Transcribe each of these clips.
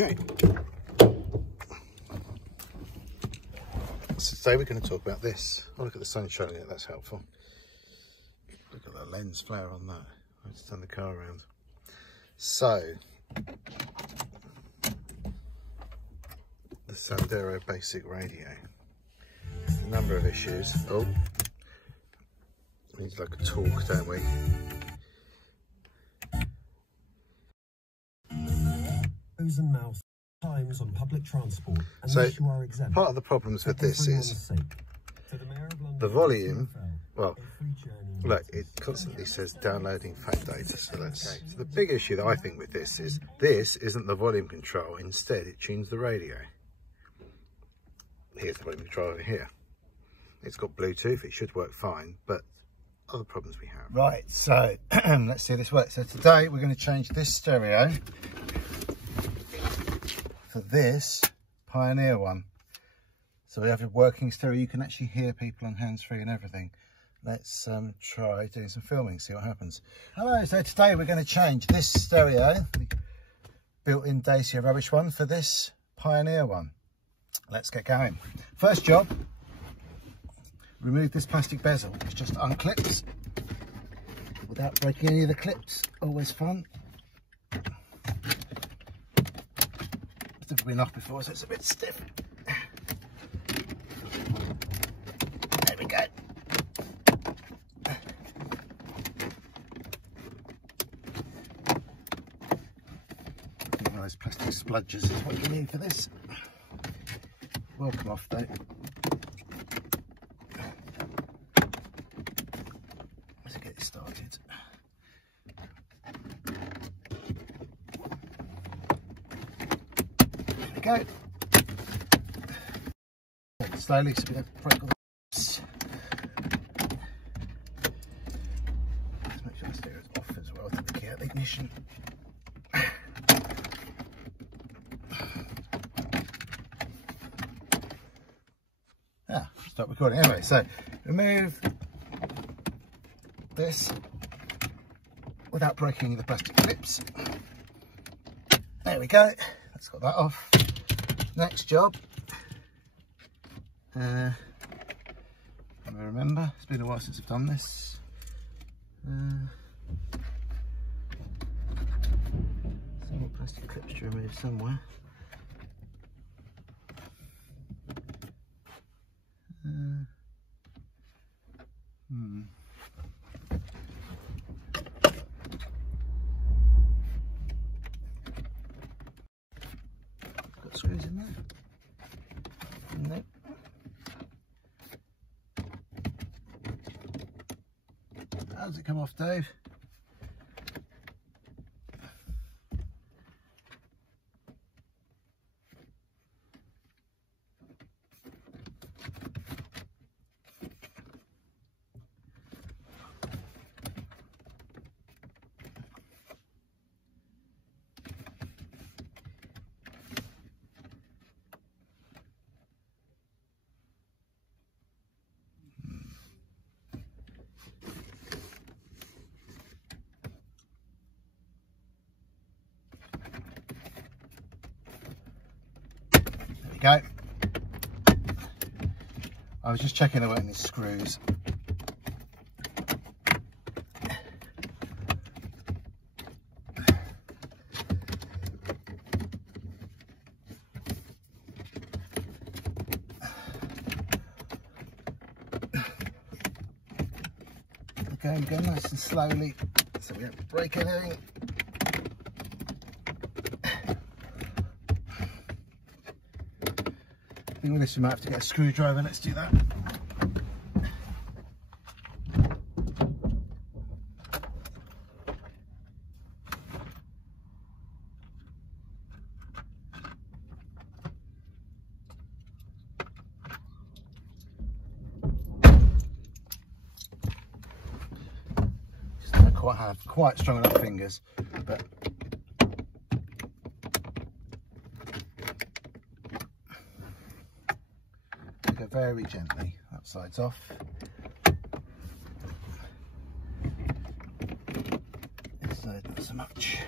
Okay. So today we're going to talk about this. Oh, look at the sun shining it, that's helpful. Look at that lens flare on that. I just turn the car around. So, the Sandero basic radio. There's a number of issues. Oh, we need like a torque, don't we? And mouse times on public transport, so part of the problems with this is the volume. Well, look, it constantly says downloading phone data, so that's okay. So the big issue that I think with this isn't the volume control. Instead, it tunes the radio. Here's the volume control over here. It's got Bluetooth, it should work fine, but other problems we have. Right, so let's see how this works. So today we're going to change this stereo for this Pioneer one. So we have a working stereo. You can actually hear people on hands-free and everything. Let's try doing some filming, see what happens. Hello, so today we're going to change this stereo, the built-in Dacia rubbish one, for this Pioneer one. Let's get going. First job, remove this plastic bezel, which just unclips without breaking any of the clips. Always fun. It's never been off before, so it's a bit stiff. There we go. Those plastic spludges is what you need for this. Will come off though. Let's get it started. There we go. Slowly, so we don't break all the Let's make sure the stereo is off as well to the key out the ignition. Start recording. Anyway, so remove this without breaking the plastic clips. There we go. Let's got that off. Next job. I remember, it's been a while since I've done this. Some more plastic clips to remove somewhere. Got screws in there? Nope. How does it come off, Dave? Go. I was just checking there weren't any screws. Okay, go nice and slowly so we don't break anything. I think with this we might have to get a screwdriver. Let's do that. Just don't quite have quite strong enough fingers, but go very gently. That side's off. This side not so much.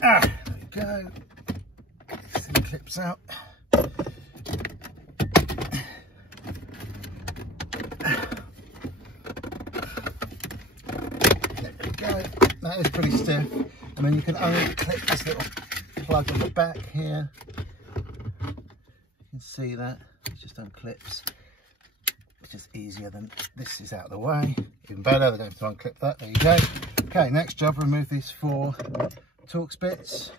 There we go. This thing clips out. There we go. That is pretty stiff. And then you can unclip this little plug on the back here. You can see that. It just unclips, which is easier than this is out of the way. Even better, they don't have to unclip that. There you go. Okay, next job, remove these 4 torx bits.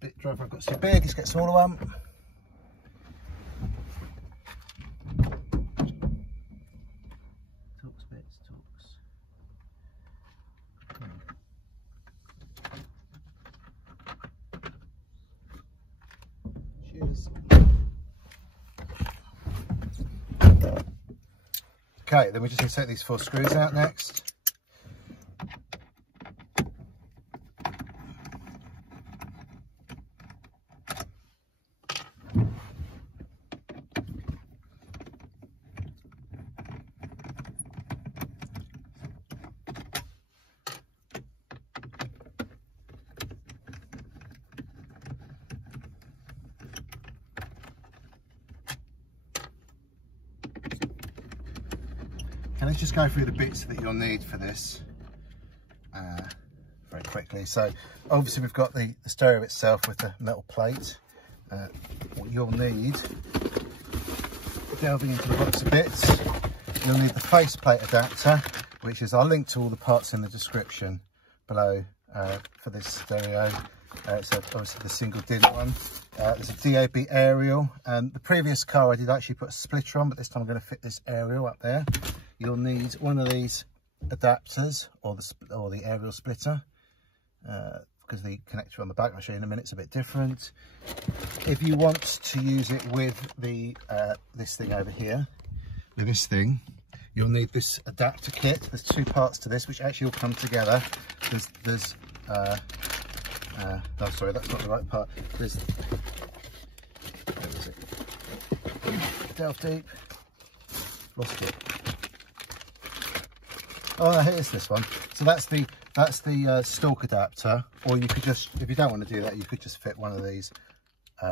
Bit driver I've got so big, let's get a smaller one. Torx bits, torx. Cheers. Okay, then we just need to take these 4 screws out next. Okay, let's just go through the bits that you'll need for this very quickly. So obviously we've got the stereo itself with the metal plate. What you'll need, delving into the box of bits, you'll need the faceplate adapter, which is, I'll link to all the parts in the description below for this stereo. It's obviously the single din one. There's a DAB aerial, and the previous car I did actually put a splitter on, but this time I'm going to fit this aerial up there. You'll need one of these adapters or the aerial splitter, because the connector on the back, I'll show you in a minute, it's a bit different. If you want to use it with the this thing over here, with this thing, you'll need this adapter kit. There's 2 parts to this which actually all come together. There's oh sorry, that's not the right part. Where is it? Delve deep. Lost it. Oh, here is this one. So that's the stalk adapter, or you could just, if you don't want to do that, you could just fit one of these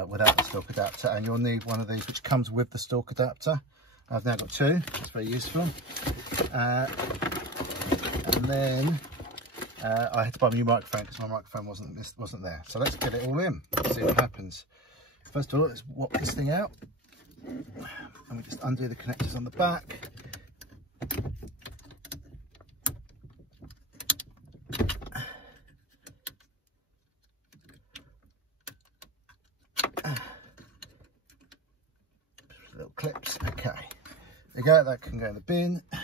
without the stalk adapter, and you'll need one of these which comes with the stalk adapter. I've now got 2. That's very useful. And then I had to buy a new microphone because my microphone wasn't there. So let's get it all in. Let's see what happens. First of all, let's whop this thing out, and we just undo the connectors on the back. Little clips. Okay, there you go. That can go in the bin. I'm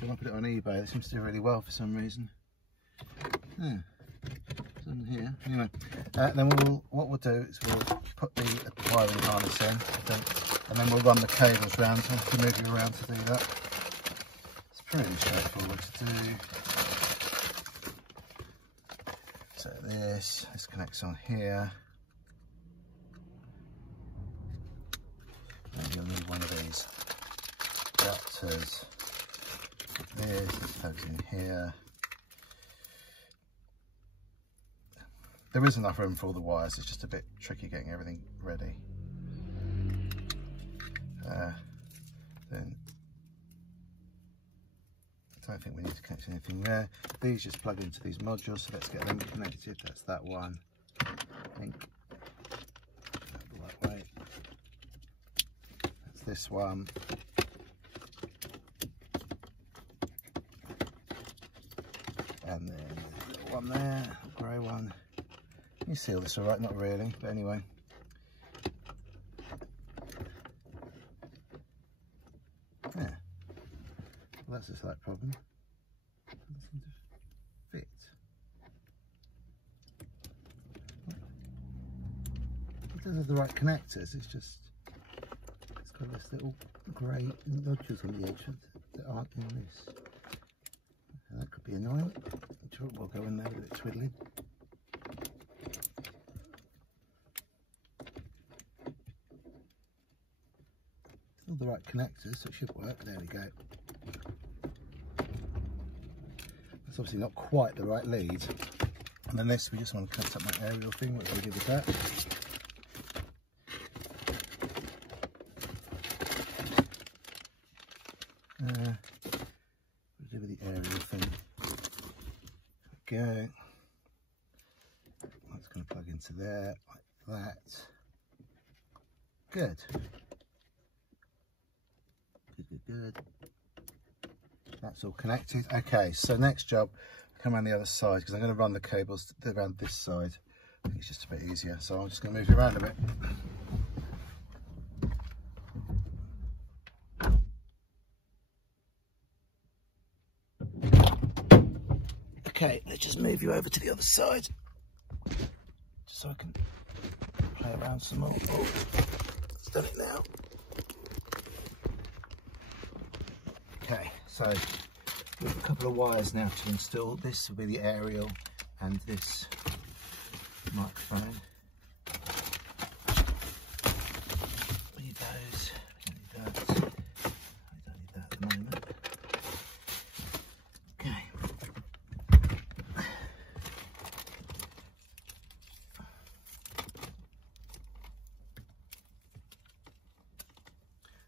gonna put it on eBay. It seems to do really well for some reason. Yeah, it's on here. Anyway, then what we'll do is we'll put the wiring harness in, and then we'll run the cables round. So I have to move you around to do that. It's pretty straightforward to do. So this connects on here. And you'll need one of these adapters. This plugs in here. There is enough room for all the wires, it's just a bit tricky getting everything ready. Then I don't think we need to connect anything there. These just plug into these modules, so let's get them connected. That's that one. I think that's the right way. That's this one. And then there's one there, a grey one. You seal this all right? Not really, but anyway. Yeah. Well, that's a slight problem. Doesn't seem to fit. It does have the right connectors. It's just it's got this little grey nodules on the edge that aren't in this. And that could be annoying. I'm sure we'll go in there with it twiddling. Still the right connectors, so it should work. There we go. That's obviously not quite the right lead. And then this, we just want to cut up that aerial thing. What do we do with that? What do we do with the aerial thing? There we go. That's going to plug into there, like that. Good. Good. That's all connected. Okay, so next job, come around the other side because I'm going to run the cables around this side. I think it's just a bit easier, so I'm just going to move you around a bit. Okay, let's just move you over to the other side so I can play around some more. Oh, it's done it now. Okay, so we have a couple of wires now to install. This will be the aerial and this microphone. We need those. We don't need that. We don't need that at the moment. Okay.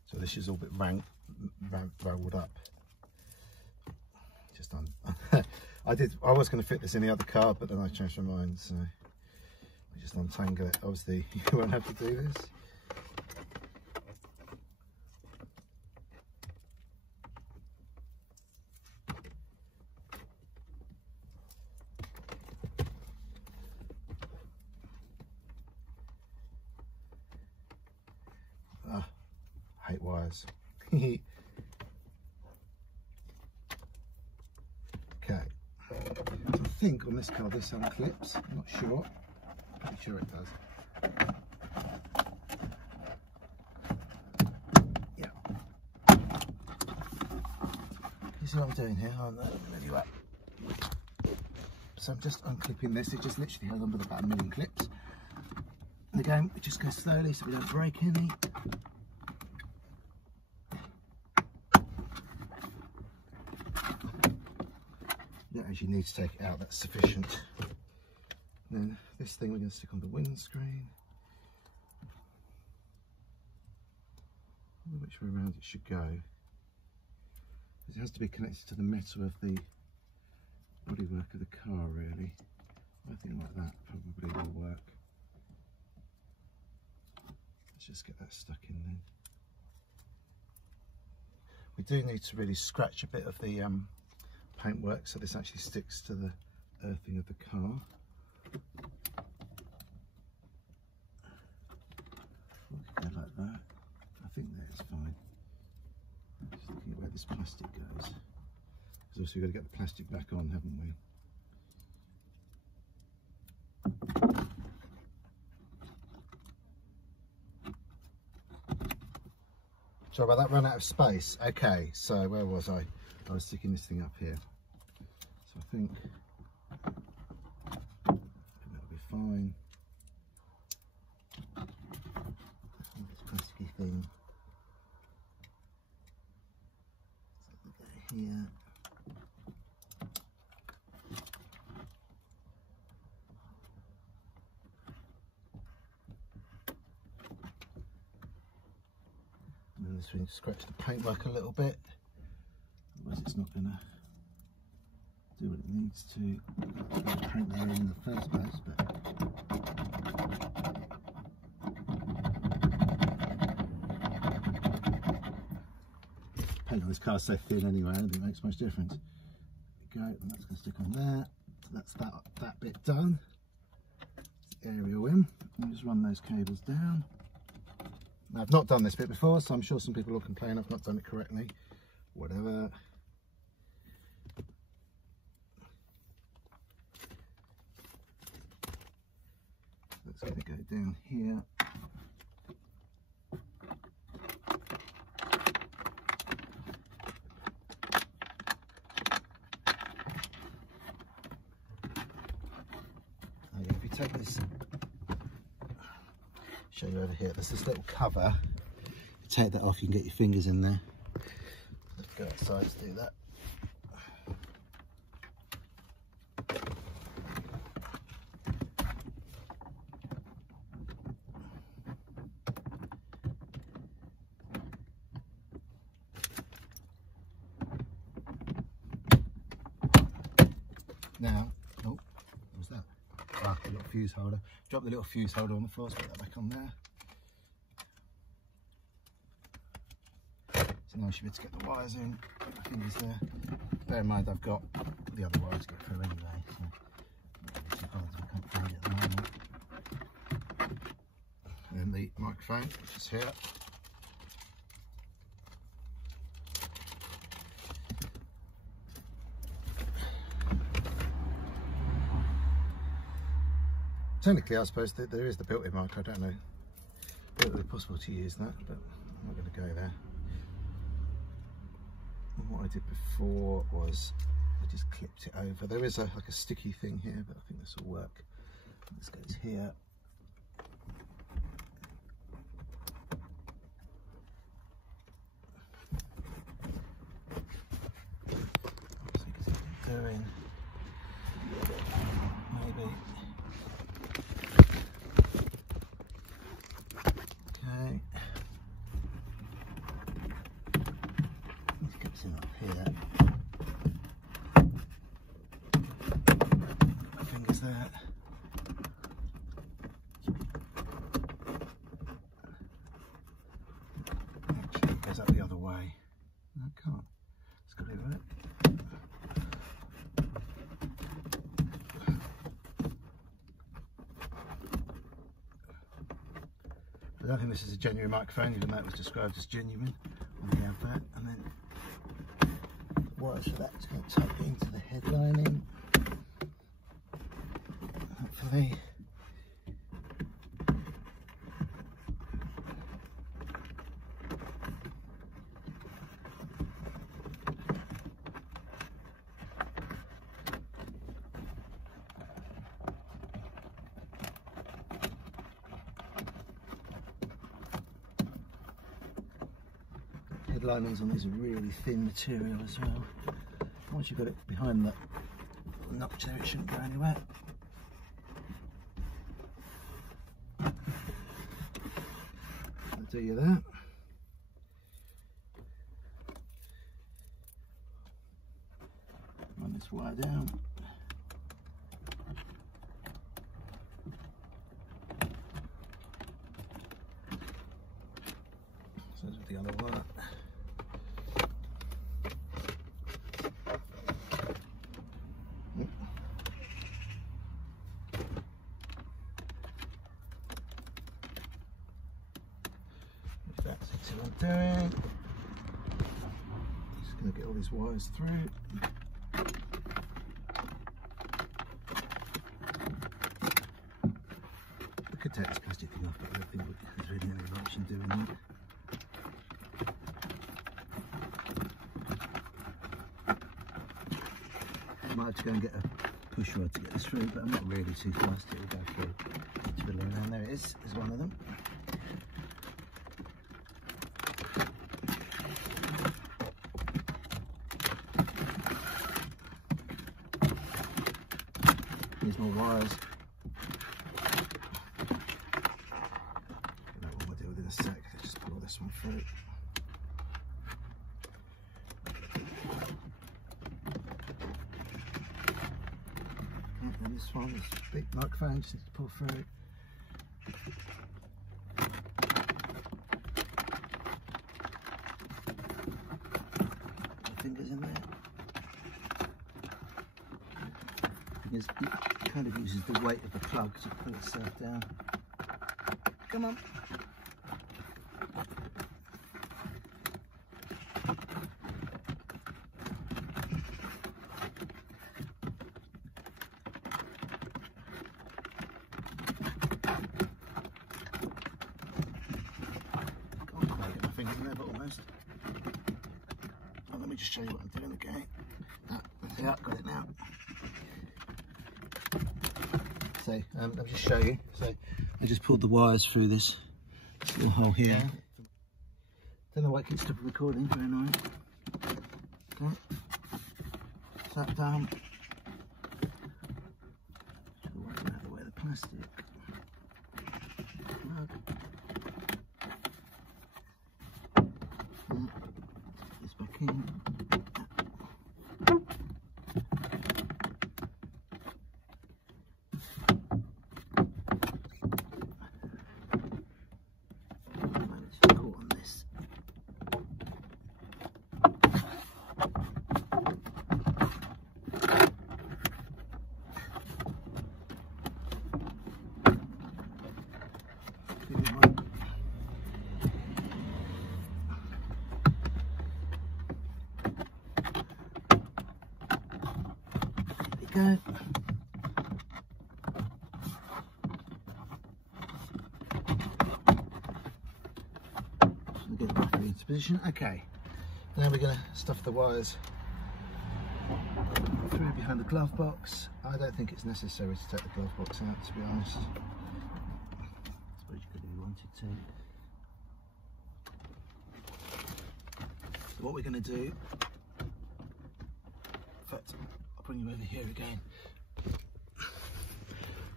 So this is all a bit rolled up. Just on. I was going to fit this in the other car, but then I changed my mind, so I just untangle it. Obviously, you won't have to do this. I hate wires. Okay. So I think on this car this unclips. I'm not sure. Pretty sure it does. Yeah. You see what I'm doing here? I'm going to do that. So I'm just unclipping this. It just literally has under about 1 million clips. And again, it just goes slowly so we don't break any. You need to take it out, that's sufficient. And then this thing we're going to stick on the windscreen. I wonder which way around it should go. It has to be connected to the metal of the bodywork of the car, really. I think like that probably will work. Let's just get that stuck in then. We do need to really scratch a bit of the paintwork so this actually sticks to the earthing of the car. Go like that. I think that's fine. Just looking at where this plastic goes. Because also we've got to get the plastic back on, haven't we? Sorry about that, run out of space. Okay, so where was I? I was sticking this thing up here. So I think that'll be fine. This plasticky thing. So go here. And then this thing, scratch the paintwork a little bit. Otherwise it's not going to do what it needs to paint there in the first place. But paint on this car is so thin anyway, I don't think it makes much difference. There we go, and that's going to stick on there. So that's that bit done. Aerial in, and just run those cables down. Now, I've not done this bit before, so I'm sure some people will complain I've not done it correctly. Whatever. That's going to go down here. If you take this, show you over here, there's this little cover. You take that off, you can get your fingers in there. Let's go outside to do that. fuse holder. Drop the little fuse holder on the floor, so put that back on there. So now I should be able to get the wires in, put my fingers there. Bear in mind I've got the other wires to get through anyway, so not too hard, I can't find it at the moment. And then the microphone, which is here. Technically, I suppose that there is the built-in mic. I don't know whether it would be possible to use that, but I'm not going to go there. And what I did before was I just clipped it over. There is like a sticky thing here, but I think this will work. This goes here. Doing maybe. Okay. Let's get some up here. Fingers there. Actually, it goes up the other way. No, I can't. It's got to be right. I don't think this is a genuine microphone, even though it was described as genuine on the advert. And then the wires for that is going to tuck into the headlining. Hopefully. Headlinings on these are really thin material as well. Once you've got it behind that notch there, it shouldn't go anywhere. I'll do you that. Run this wire down. So there's the other wire. That's exactly what I'm doing. Just going to get all these wires through. I could take this plastic thing off, but I don't think there's really any option doing that. I might have to go and get a push rod to get this through, but I'm not really too fast. It will go through. Twiddling around. There it is. There's one of them. Here's more wires. That one we'll deal with in a sec. Let's just pull this one through. And this one, this big microphone, just need to pull through. Fingers in there. It kind of uses the weight of the plug to pull itself down. Come on. Can't quite get my fingers in there, but almost. Oh, let me just show you what I'm doing again. Yeah, got it now. So let me just show you. So I just pulled the wires through this little hole here. Don't know why it keeps stopping recording, very annoying. Okay. Sat down. Work out the way the plastic. Plug. Put this back in. go. Get it roughly into position. Okay, now we're going to stuff the wires through behind the glove box. I don't think it's necessary to take the glove box out, to be honest. I suppose you could if you wanted to. So what we're going to do, in fact, I'll bring you over here again.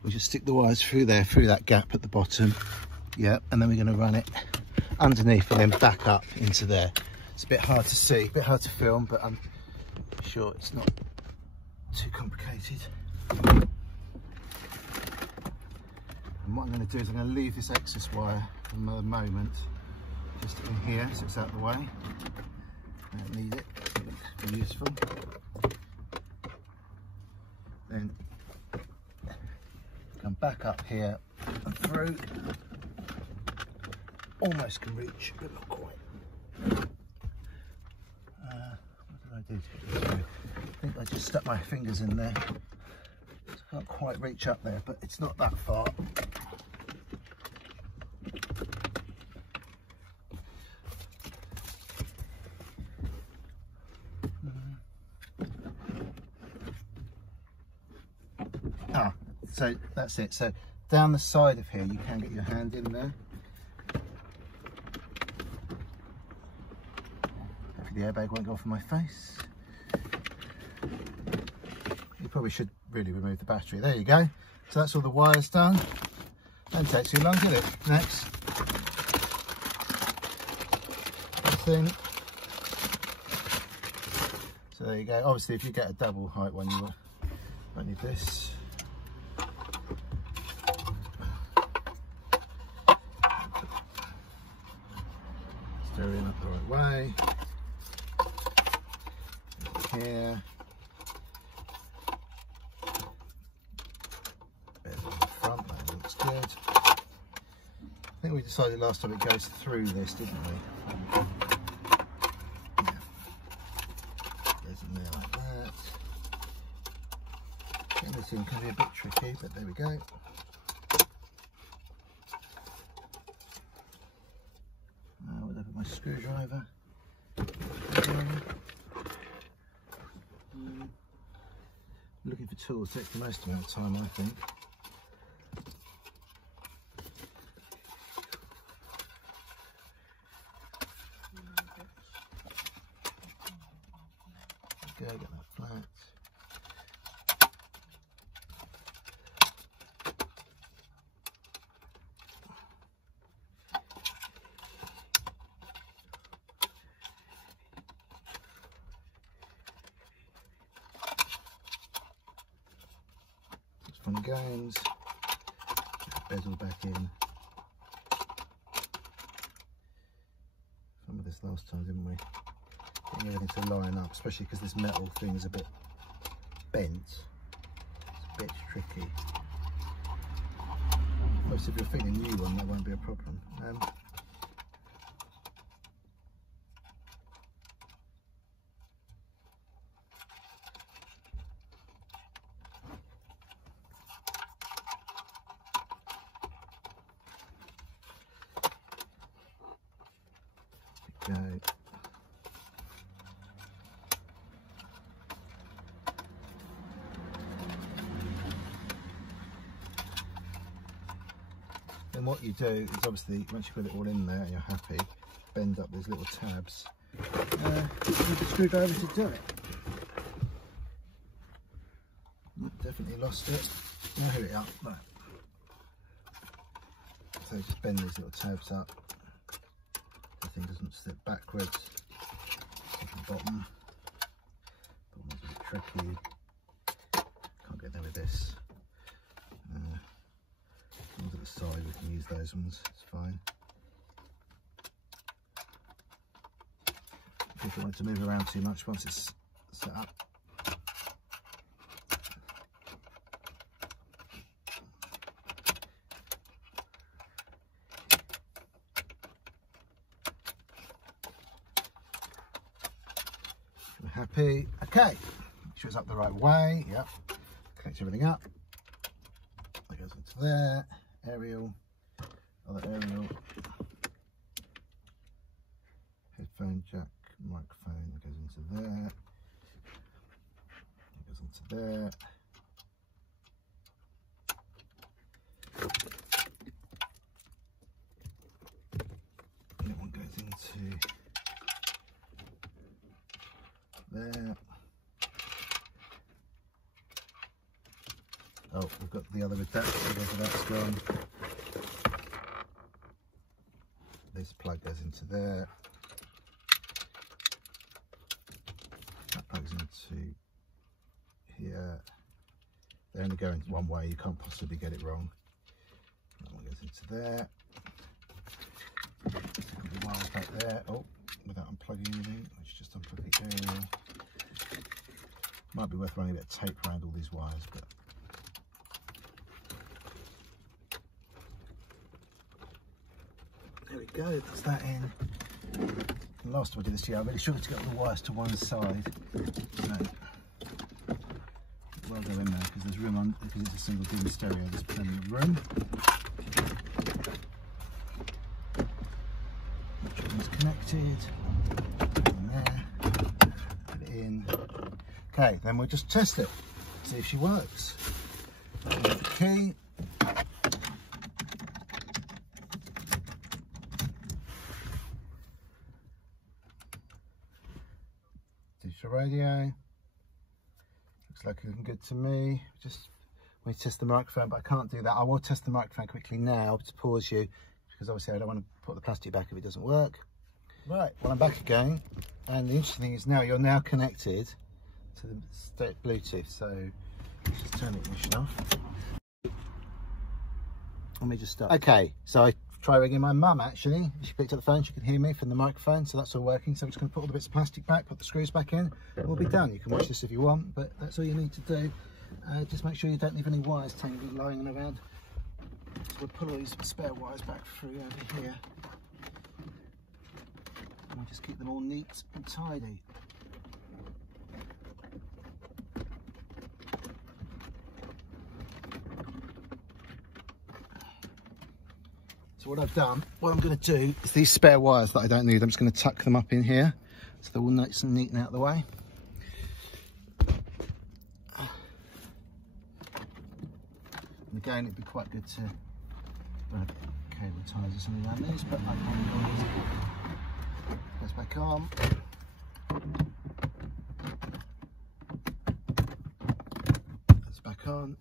We'll just stick the wires through there, through that gap at the bottom. Yeah, and then we're going to run it underneath and then back up into there. It's a bit hard to see, a bit hard to film, but I'm sure it's not too complicated. And what I'm going to do is I'm going to leave this excess wire for the moment just in here so it's out of the way. I don't need it, it's very useful. Then come back up here and through. Almost can reach, but not quite. What did I do to get this through? I think I just stuck my fingers in there. So I can't quite reach up there, but it's not that far. So that's it. So down the side of here, you can get your hand in there. Hopefully the airbag won't go off in my face. You probably should really remove the battery. There you go. So that's all the wires done. Don't take too long, did it? Next. Thing. So there you go. Obviously, if you get a double height one, you won't need this. Steering up the right way. Here. Bit on the front, that looks good. I think we decided last time it goes through this, didn't we? Yeah. Goes in there like that. Anything can be a bit tricky, but there we go. Now we'll open my screwdriver. Looking for tools takes the most amount of time, I think. Go, get that flat. It's fun games. Bezel back in. Some of this last time, didn't we? Getting everything to line up, especially because this metal thing is a bit bent. It's a bit tricky. Most if you're fitting a new one, that won't be a problem. Go. And what you do is obviously once you've got it all in there and you're happy, bend up these little tabs. Use a screwdriver to do it. Definitely lost it. Now here we are. Right. So just bend these little tabs up. The thing doesn't slip backwards. At the bottom. Bottom is a bit tricky. Can't get there with this. Ones at the side, we can use those ones, it's fine. If you want to move around too much once it's set up. We're happy. Okay, make sure it's up the right way. Yep. connect everything up. That goes into there. Aerial, other aerial. Headphone jack, microphone, that goes into there. That goes into there. That one goes into there. Oh, we've got the other adapter, so that's gone. This plug goes into there. That plugs into here. They only go in one way, you can't possibly get it wrong. That one goes into there. The wires back there. Oh, without unplugging anything, let's just unplug the aerial. Might be worth running a bit of tape around all these wires, but there we go, that's that in. And last time I did this year, I really struggled to get all the wires to one side. So, well go in there because there's room on, because it's a single dim stereo, there's plenty of room. It's connected. In there. Put it in. Okay, then we'll just test it, see if she works. There's the key. Digital radio. Looks like looking good to me. Just want to test the microphone, but I can't do that. I will test the microphone quickly now to pause you, because obviously I don't want to put the plastic back if it doesn't work. Right, well I'm back again, and the interesting thing is now you're now connected to the Bluetooth, so let's just turn the ignition off. Let me just start. Okay, so I tried ringing my mum actually. She picked up the phone, she could hear me from the microphone, so that's all working. So I'm just going to put all the bits of plastic back, put the screws back in, and we'll be done. You can watch this if you want, but that's all you need to do. Just make sure you don't leave any wires tangled lying around. So we'll pull all these spare wires back through over here. And we'll just keep them all neat and tidy. So what I've done, what I'm going to do is these spare wires that I don't need, I'm just going to tuck them up in here so they're all nice and neat and out of the way. And again, it'd be quite good to grab cable ties or something like this, but I can't. Goes back on. That's back on.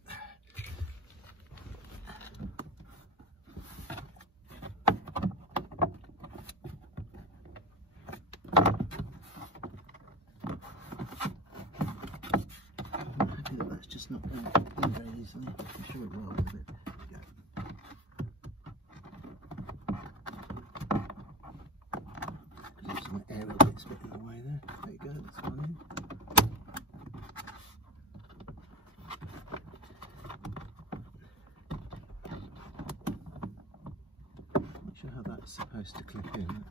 That's just not going in very easily. I'm sure it will with it. Yeah. There's some aerial bits a bit in the way there. There you go, that's one in. Not sure how that's supposed to clip in.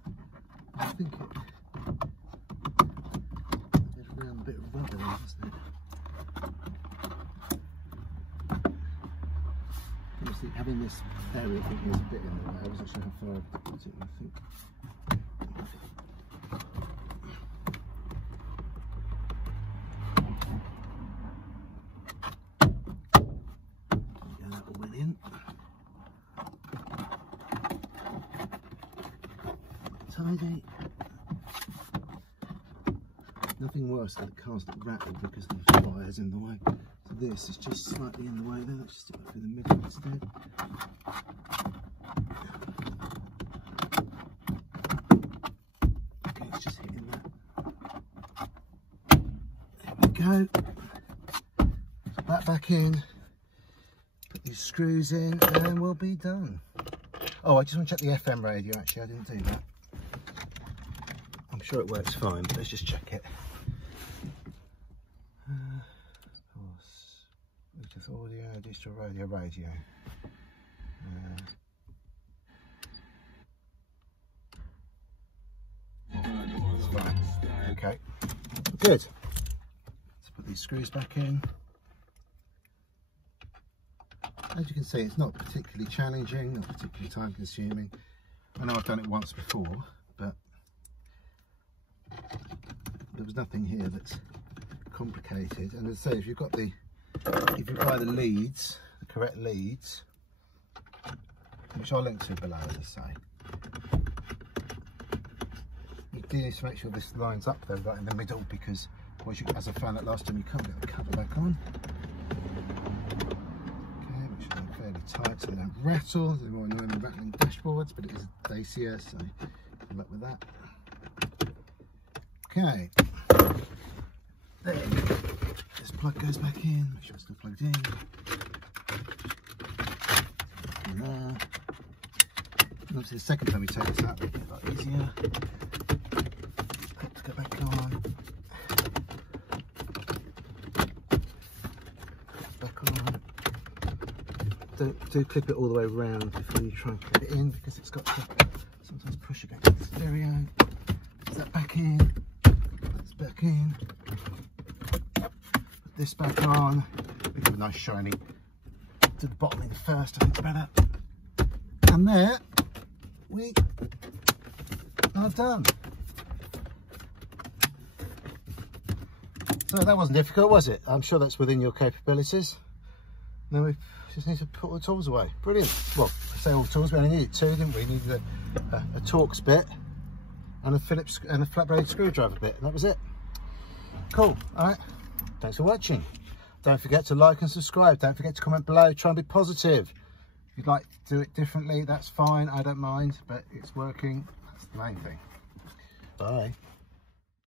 I think there's around a bit of rubber there, isn't it? Obviously, having this area, I think there's a bit in the way. I wasn't sure how far I'd put it, I think. Yeah, that all went in. Tidy. Nothing worse than the cars that rattle because there's wires in the way. So this is just slightly in the way there. Let's just do it through the middle instead. Okay, it's just hitting that. There we go. Put that back in. Put these screws in, and then we'll be done. Oh, I just want to check the FM radio. Actually, I didn't do that. I'm sure it works fine, but let's just check it. Bluetooth audio, digital radio. That's fine. Okay, good. Let's put these screws back in. as you can see, it's not particularly challenging, not particularly time consuming. I know I've done it once before, but there was nothing here that's complicated. And as I say, if you buy the leads, the correct leads, which I'll link to below, as I say, you do need to make sure this lines up there right in the middle, because as I found out last time, you can't get the cover back on. Okay, make sure they're fairly tight so they don't rattle. They're more annoying than rattling dashboards, but it is a Dacia, so good luck with that. Okay, then this plug goes back in, make sure it's still plugged in. And there. Obviously the second time you take this out, it'll be a lot easier. Let's go back on. Back on. Do clip it all the way around before you try and clip it in, because it's got to sometimes push against the stereo. Put that back in. That's back in. Put this back on. We give a nice shiny to the bottom in first, I think it's better. And there we are done. So that wasn't difficult, was it? I'm sure that's within your capabilities. Now we just need to put all the tools away. Brilliant. Well, I say all the tools, we only needed two, didn't we? We needed a torx bit and a Phillips and a flat-bladed screwdriver bit, and that was it. Cool. All right. Thanks for watching. Don't forget to like and subscribe. Don't forget to comment below. Try and be positive. If you'd like to do it differently, that's fine. I don't mind, but it's working. That's the main thing. Bye.